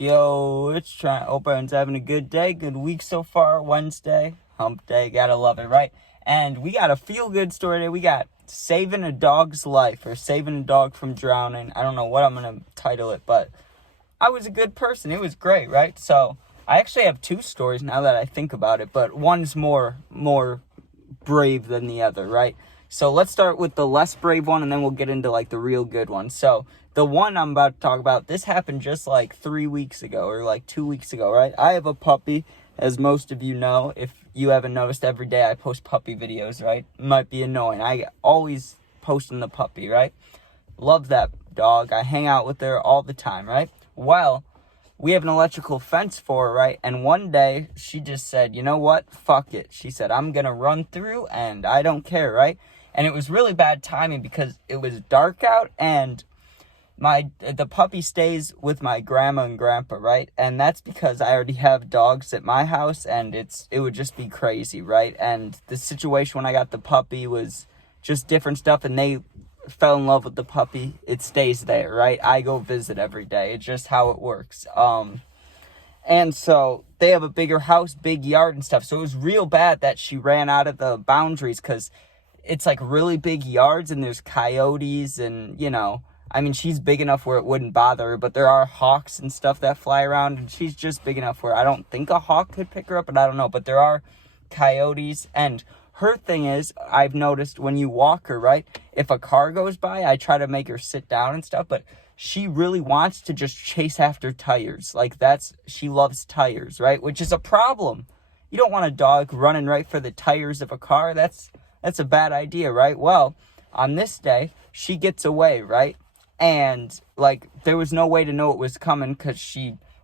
Yo, it's Trent. Hope everyone's having a good day, good week so far. Wednesday, hump day, gotta love it, right? And we got a feel-good story today. We got saving a dog's life, or saving a dog from drowning. I don't know what I'm gonna title it, but I was a good person. It was great, right? So I actually have two stories now that I think about it, but one's more brave than the other, right? So let's start with the less brave one, and then we'll get into like the real good one. So the one I'm about to talk about, this happened just like 3 weeks ago, or like 2 weeks ago, right? I have a puppy, as most of you know. If you haven't noticed, every day I post puppy videos, right? It might be annoying. I always posting the puppy, right? Love that dog. I hang out with her all the time, right? Well, we have an electrical fence for her, right? And one day she just said, you know what? Fuck it. She said, I'm going to run through and I don't care, right? And it was really bad timing because it was dark out and the puppy stays with my grandma and grandpa, right? And that's because I already have dogs at my house and it would just be crazy, right? And the situation when I got the puppy was just different stuff, and they fell in love with the puppy. It stays there, right? I go visit every day. It's just how it works. And so they have a bigger house, big yard and stuff. So it was real bad that she ran out of the boundaries because it's like really big yards and there's coyotes and, I mean, she's big enough where it wouldn't bother her, but there are hawks and stuff that fly around, and she's just big enough where I don't think a hawk could pick her up, but I don't know. But there are coyotes, and her thing is, I've noticed when you walk her, right, if a car goes by, I try to make her sit down and stuff, but she really wants to just chase after tires. Like, she loves tires, right, which is a problem. You don't want a dog running right for the tires of a car. That's a bad idea, right? Well, on this day, she gets away, right? And, there was no way to know it was coming because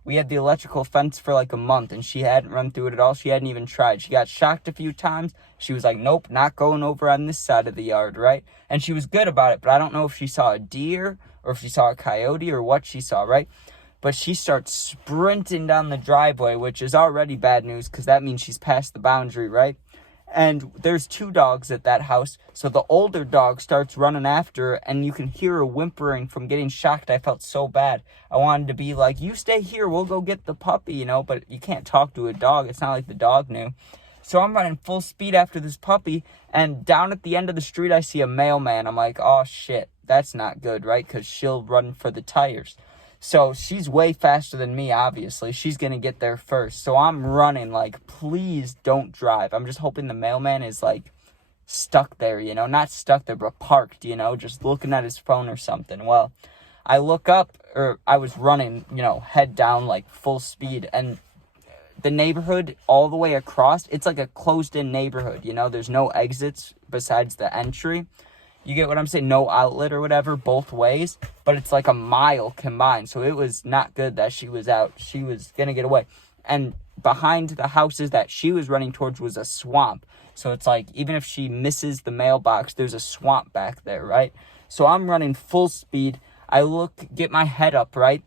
we had the electrical fence for, a month, and she hadn't run through it at all. She hadn't even tried. She got shocked a few times. She was like, nope, not going over on this side of the yard, right? And she was good about it, but I don't know if she saw a deer or if she saw a coyote or what she saw, right? But she starts sprinting down the driveway, which is already bad news because that means she's past the boundary, right? And there's two dogs at that house, so the older dog starts running after her, and you can hear her whimpering from getting shocked. I felt so bad. I wanted to be like, you stay here, we'll go get the puppy, but you can't talk to a dog. It's not like the dog knew. So I'm running full speed after this puppy, and down at the end of the street, I see a mailman. I'm like, oh, shit, that's not good, right? Because she'll run for the tires. So she's way faster than me, obviously. She's going to get there first. So I'm running please don't drive. I'm just hoping the mailman is stuck there, not stuck there, but parked, just looking at his phone or something. Well, I look up, or I was running, head down, full speed. And the neighborhood all the way across, it's like a closed-in neighborhood, there's no exits besides the entry. You get what I'm saying? No outlet or whatever, both ways. But it's like a mile combined. So it was not good that she was out. She was going to get away. And behind the houses that she was running towards was a swamp. So it's even if she misses the mailbox, there's a swamp back there, right? So I'm running full speed. I get my head up, right?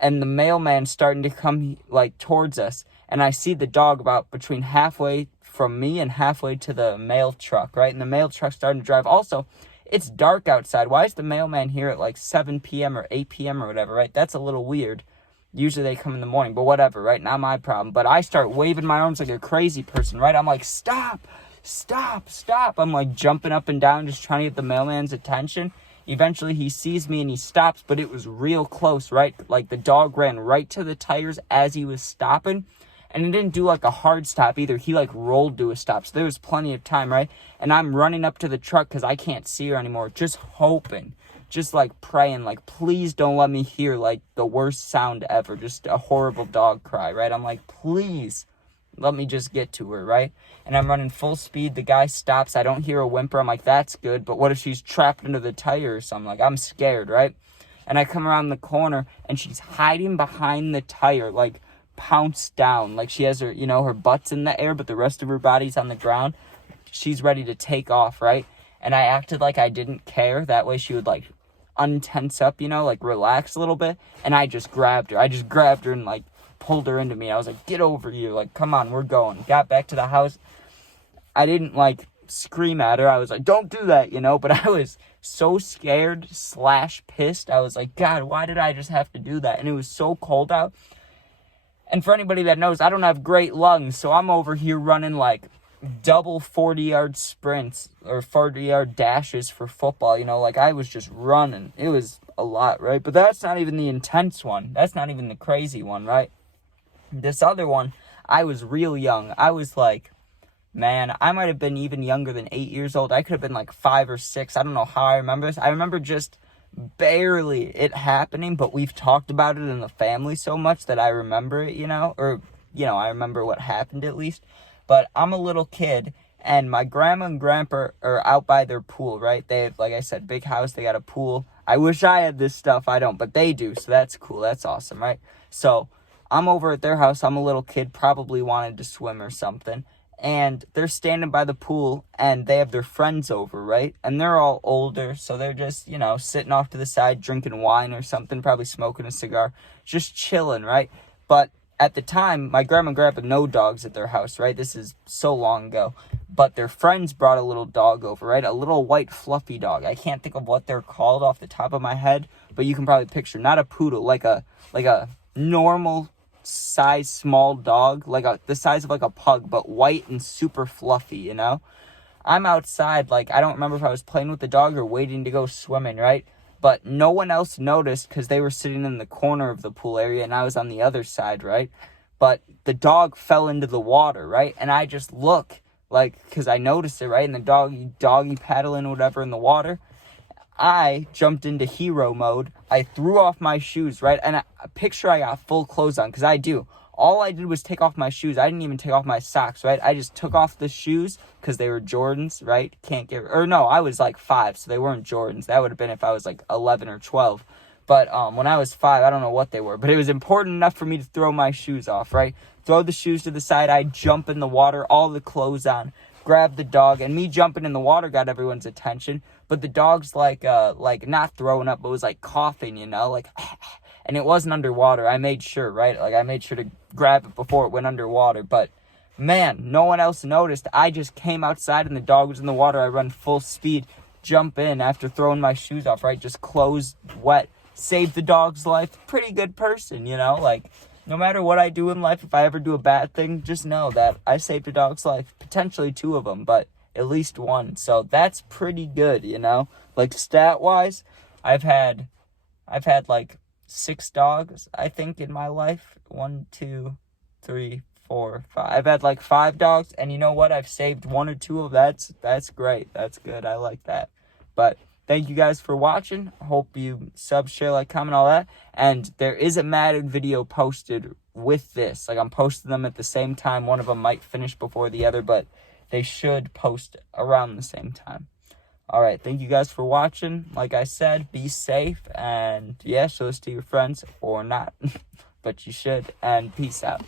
And the mailman's starting to come, towards us. And I see the dog about between halfway from me and halfway to the mail truck, right? And the mail truck's starting to drive. Also, it's dark outside. Why is the mailman here at 7 p.m. or 8 p.m. or whatever, right? That's a little weird. Usually they come in the morning, but whatever, right? Not my problem. But I start waving my arms like a crazy person, right? I'm like, stop, stop, stop. I'm jumping up and down, just trying to get the mailman's attention. Eventually he sees me and he stops, but it was real close, right? The dog ran right to the tires as he was stopping. And it didn't do a hard stop either. He rolled to a stop. So there was plenty of time, right? And I'm running up to the truck because I can't see her anymore. Just hoping. Just praying. Please don't let me hear the worst sound ever. Just a horrible dog cry, right? I'm please let me just get to her, right? And I'm running full speed. The guy stops. I don't hear a whimper. I'm that's good. But what if she's trapped under the tire or something? I'm scared, right? And I come around the corner and she's hiding behind the tire, pounced down. She has her, her butt's in the air, but the rest of her body's on the ground. She's ready to take off, right? And I acted like I didn't care. That way she would untense up, relax a little bit. And I just grabbed her. I just grabbed her and pulled her into me. I was like, get over here. Come on, we're going. Got back to the house. I didn't scream at her. I was like, don't do that, but I was so scared / pissed. I was like, God, why did I just have to do that? And it was so cold out. And for anybody that knows, I don't have great lungs, so I'm over here running like double 40-yard sprints or 40-yard dashes for football. You know, like I was just running. It was a lot, right? But that's not even the intense one. That's not even the crazy one, right? This other one, I was real young. I was like, man, I might have been even younger than 8 years old. I could have been like 5 or 6. I don't know how I remember this. I remember just barely it happening, but we've talked about it in the family so much that I remember it, you know, or, you know, I remember what happened at least. But I'm a little kid, and my grandma and grandpa are out by their pool, right? They have, like I said, big house. They got a pool. I wish I had this stuff. I don't, but they do, so that's cool. That's awesome, right? So I'm over at their house. I'm a little kid, probably wanted to swim or something. And they're standing by the pool, and they have their friends over, right? And they're all older, so they're just, you know, sitting off to the side, drinking wine or something, probably smoking a cigar, just chilling, right? But at the time, my grandma and grandpa, no dogs at their house, right? This is so long ago. But their friends brought a little dog over, right? A little white fluffy dog. I can't think of what they're called off the top of my head, but you can probably picture, not a poodle, like a normal size small dog, like the size of like a pug, but white and super fluffy, you know? I'm outside, like I don't remember if I was playing with the dog or waiting to go swimming, right? But no one else noticed because they were sitting in the corner of the pool area and I was on the other side, right? But the dog fell into the water, right? And I just look, like, because I noticed it, right? And the doggy paddling whatever in the water. I jumped into hero mode. I threw off my shoes, right? And I picture I got full clothes on, because I do. All I did was take off my shoes. I didn't even take off my socks, right? I just took off the shoes because they were Jordans, right? I was like 5, so they weren't Jordans. That would have been if I was like 11 or 12. But when I was 5, I don't know what they were. But it was important enough for me to throw my shoes off, right? Throw the shoes to the side. I jump in the water, all the clothes on, grab the dog. And me jumping in the water got everyone's attention. But the dog's like not throwing up, but was like coughing, you know? Like, and it wasn't underwater. I made sure, right? Like, I made sure to grab it before it went underwater. But, man, no one else noticed. I just came outside and the dog was in the water. I run full speed, jump in after throwing my shoes off, right? Just clothes wet. Saved the dog's life. Pretty good person, you know? Like, no matter what I do in life, if I ever do a bad thing, just know that I saved a dog's life. Potentially 2 of them, but at least 1. So that's pretty good, you know? Like, stat-wise, I've had like 6 dogs, I think, in my life. 1, 2, 3, 4, 5. I've had like 5 dogs, and you know what? I've saved 1 or 2 of that. That's great. That's good. I like that. But thank you guys for watching. Hope you sub, share, like, comment, all that. And there is a Madden video posted with this. Like, I'm posting them at the same time. One of them might finish before the other, but they should post around the same time. All right, thank you guys for watching. Like I said, be safe, and yeah, show this to your friends, or not, but you should, and peace out.